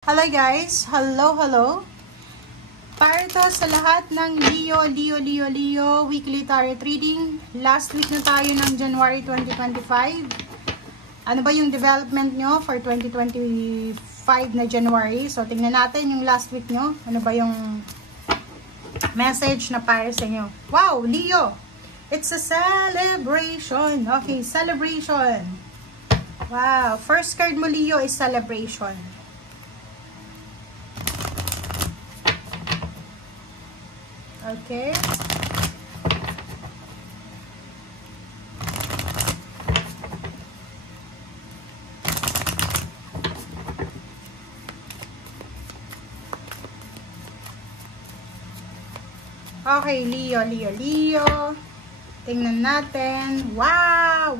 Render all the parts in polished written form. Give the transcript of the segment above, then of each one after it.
Hello guys! Hello! Para to sa lahat ng Leo weekly tarot reading. Last week na tayo ng January 2025. Ano ba yung development nyo for 2025 na January? So tingnan natin yung last week nyo. Ano ba yung message na para sa inyo? Wow! Leo! It's a celebration! Okay, celebration! Wow! First card mo Leo is celebration. Okay. Okay, Leo. Tingnan natin. Wow.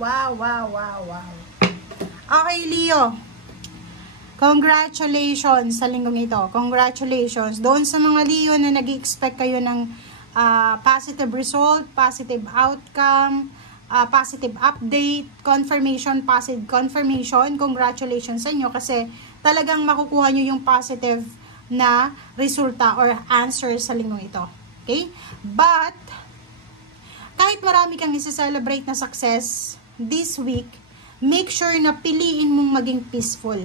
Okay, Leo. Congratulations sa linggong ito. Congratulations. Doon sa mga Leo na nag-expect kayo ng positive result, positive outcome, positive update, confirmation, positive confirmation. Congratulations sa inyo kasi talagang makukuha nyo yung positive na resulta or answer sa linggong ito. Okay? But, kahit marami kang isa-celebrate na success this week, make sure na piliin mong maging peaceful.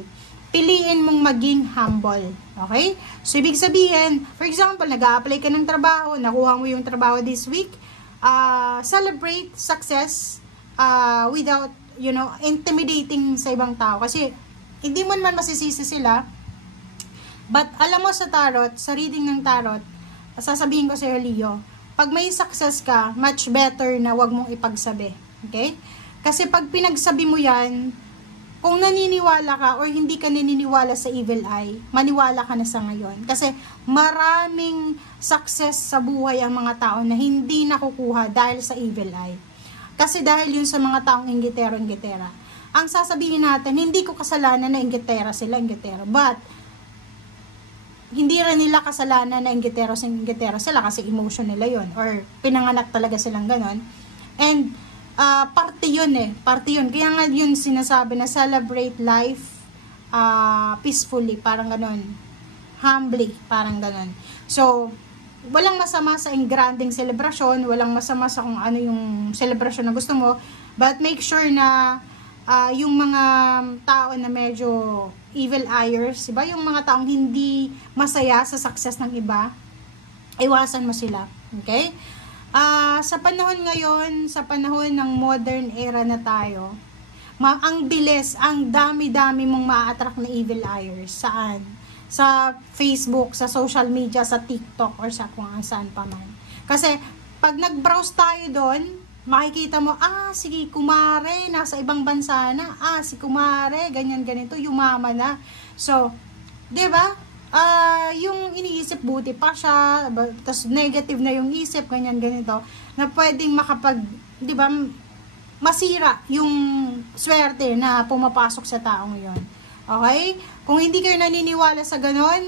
Piliin mong maging humble. Okay? So, ibig sabihin, for example, nag-a-apply ka ng trabaho, nakuha mo yung trabaho this week, celebrate success without, intimidating sa ibang tao. Kasi, hindi mo naman masisisi sila. But, alam mo sa tarot, sa reading ng tarot, sasabihin ko sa iyo, Leo, pag may success ka, much better na wag mong ipagsabi. Okay? Kasi pag pinagsabi mo yan, kung naniniwala ka or hindi ka naniniwala sa evil eye, maniwala ka na sa ngayon. Kasi maraming success sa buhay ang mga tao na hindi nakukuha dahil sa evil eye. Kasi dahil yun sa mga taong inggitero-inggitera. Ang sasabihin natin, hindi ko kasalanan na inggitera sila, inggitero. But, hindi rin nila kasalanan na inggitero sila kasi emotion nila yun. Or pinanganak talaga silang ganon. And, parte yun. Kaya nga yun sinasabi na celebrate life peacefully, parang ganon. Humbly, parang ganon. So, walang masama sa engranding celebration, walang masama sa kung ano yung celebration na gusto mo, but make sure na yung mga tao na medyo evil eyers, diba? Yung mga taong hindi masaya sa success ng iba, iwasan mo sila. Okay? Sa panahon ngayon, sa panahon ng modern era na tayo, ang bilis, ang dami-dami mong ma-attract na evil eyers. Saan? Sa Facebook, sa social media, sa TikTok, or sa kung saan pa man. Kasi, pag nag-browse tayo doon, makikita mo, sige, kumare, nasa ibang bansa na, si kumare, ganyan-ganito, yumaman na. So, diba? Yung iniisip buti pa siya, tapos negative na yung isip, ganyan ganito, na pwedeng di ba, masira yung swerte na pumapasok sa taong yon. Okay? Kung hindi kayo naniniwala sa ganon,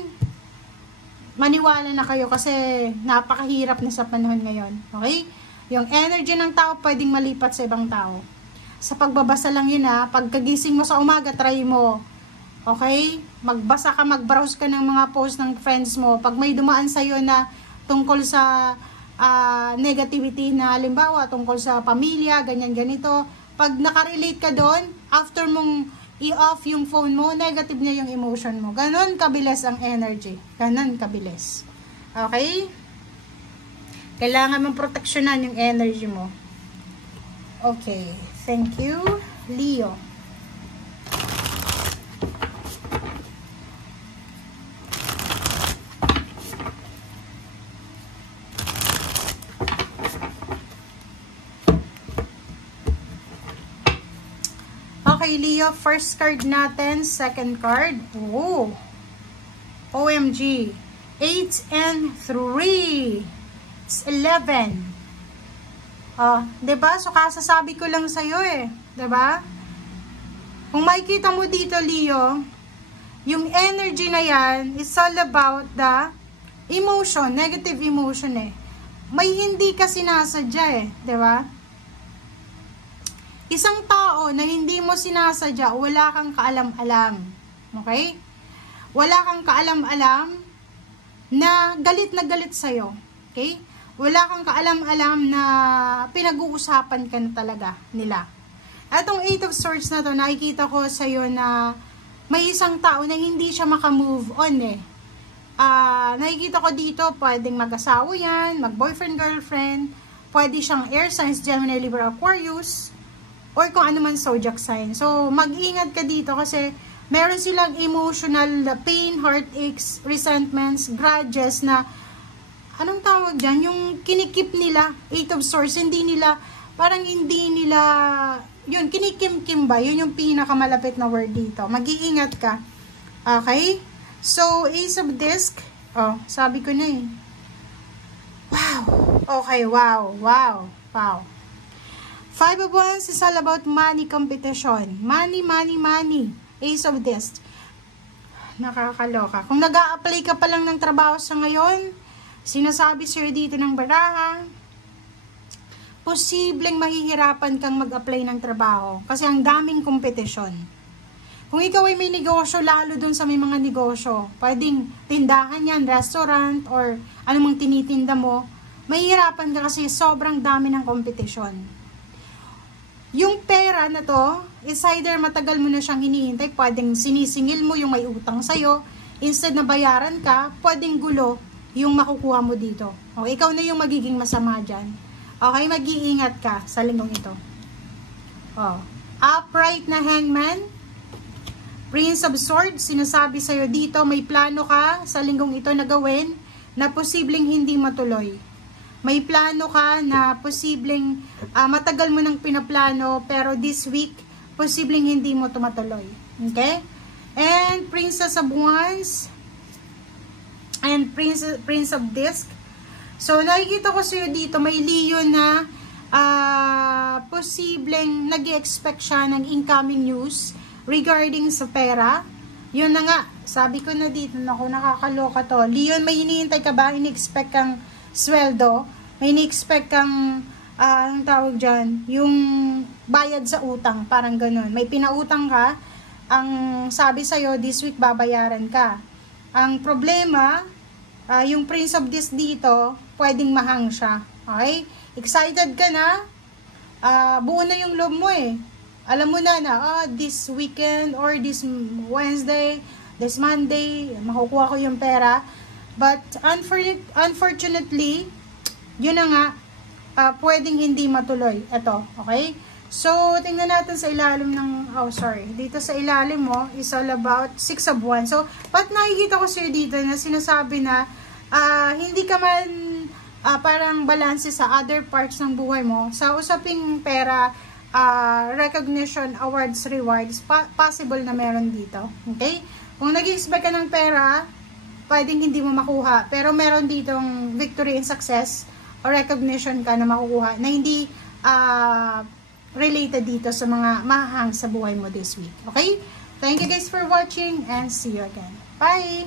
maniwala na kayo kasi napakahirap na sa panahon ngayon. Okay? Yung energy ng tao pwedeng malipat sa ibang tao. Sa pagbabasa lang yun pagkagising mo sa umaga, try mo. Okay? Magbasa ka, mag-browse ka ng mga post ng friends mo. Pag may dumaan sa'yo na tungkol sa negativity na halimbawa, tungkol sa pamilya, ganyan-ganito, pag nakarelate ka doon, after mong i-off yung phone mo, negative niya yung emotion mo. Ganon kabilis ang energy. Ganon kabilis. Okay? Kailangan mong proteksyonan yung energy mo. Okay. Thank you, Leo. Okay, Leo, first card natin, second card. Oh, OMG. 8 and 3. It's 11. Diba? So, kasasabi ko lang sa'yo Diba? Kung makikita mo dito, Leo, yung energy na yan, it's all about the emotion, negative emotion May hindi ka sinasadya Diba? Isang tao na hindi mo sinasadya, wala kang kaalam-alam. Okay? wala kang kaalam-alam na galit sa'yo. Okay? Wala kang kaalam-alam na pinag-uusapan ka na talaga nila. Etong 8 of Swords na to, nakikita ko sa'yo na may isang tao na hindi siya makamove on eh. Nakikita ko dito, pwedeng mag-asawa yan, mag-boyfriend, girlfriend, pwede siyang air signs, Gemini, Libra, Aquarius, or kung ano man zodiac sign. So, mag-ingat ka dito kasi meron silang emotional pain, heartaches, resentments, grudges na, anong tawag dyan? Yung kinikip nila, 8 of Swords, hindi nila, yun, kinikim-kim ba? Yun yung pinakamalapit na word dito. Mag-iingat ka. Okay? So, Ace of Disc, sabi ko na eh. Wow! Okay, wow. 5 of Wands is all about money competition. Money. Ace of Disc. Nakakaloka. Kung nag-a-apply ka pa lang ng trabaho sa ngayon, sinasabi sa'yo dito ng baraha, posibleng mahihirapan kang mag-apply ng trabaho kasi ang daming kompetisyon. Kung ikaw ay may negosyo, lalo dun sa may mga negosyo, pwedeng tindahan yan, restaurant, or anumang tinitinda mo, mahihirapan ka kasi sobrang dami ng kompetisyon. Yung pera na to, is either matagal mo na siyang hinihintay, pwedeng sinisingil mo yung may utang sa'yo, instead na bayaran ka, pwedeng gulo yung makukuha mo dito. Okay, ikaw na yung magiging masama dyan. Okay, mag-iingat ka sa linggong ito. Upright na Hangman, Prince of Swords, sinasabi sa'yo dito, may plano ka sa linggong ito na gawin na posibleng hindi matuloy. May plano ka na posibleng matagal mo nang pinaplano pero this week, posibleng hindi mo tumatuloy. Okay? And Princess of Wands and Prince of Disc. So, nakikita ko sa'yo dito, may Leo na posibleng nag-i-expect siya ng incoming news regarding sa pera. Yun na nga, sabi ko na dito, naku, nakakaloka to. Leo, may hinihintay ka ba? Ini-expect kang sweldo? May ini-expect kang, anong tawag dyan? Yung bayad sa utang, parang ganun. May pinautang ka, ang sabi sa'yo, this week babayaran ka. Ang problema, yung Prince of Disc dito, pwedeng mahang siya. Okay? Excited ka na? Buo na yung loob mo eh. Alam mo na this weekend or this Wednesday, this Monday, makukuha ko yung pera. But unfortunately, yun na nga, pwedeng hindi matuloy. Ito, okay? So, tingnan natin sa ilalim ng, dito sa ilalim mo, is all about 6 of Wands. So, ba't nakikita ko sa'yo dito na sinasabi na, hindi ka man parang balanse sa other parts ng buhay mo, sa usaping pera, recognition, awards, rewards, possible na meron dito. Okay? Kung nag-expect ka ng pera, pwedeng hindi mo makuha, pero meron ditong victory and success, o recognition ka na makukuha na hindi related dito sa mga mahahang sa buhay mo this week. Okay? Thank you guys for watching and see you again. Bye!